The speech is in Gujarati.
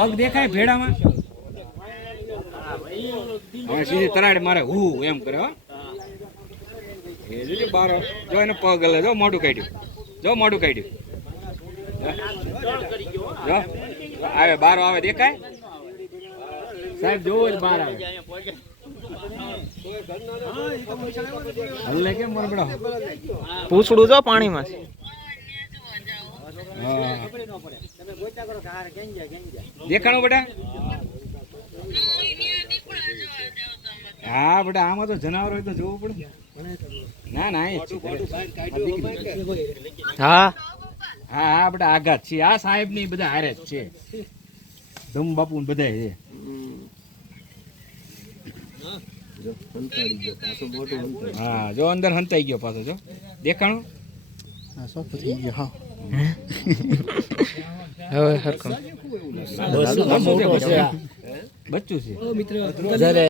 પગ દેખાય ભેડામાં હવે સીધી તરાડ મારે હું એમ કરે હો એ જો બાર જો એને પગ હલે જો મોઢું કાઢ્યું જો મોઢું કાઢ્યું જો આવે બારો આવે દેખાય સાહેબ જોવો જ બાર આવે હલ્લે કેમ મરબડો પૂછડું જો પાણીમાં દેખાણું બેટા હા બેટા આમાં તો જનાવર હોય તો જોવું પડે ના ના હા હા હા બેટા આઘાત છે આ સાહેબ ની બધા હારે જ છે ધમ બાપુ બધા છે હા જો અંદર હંતાઈ ગયો પાછો જો દેખાણું હવે હરખું બચ્ચું છે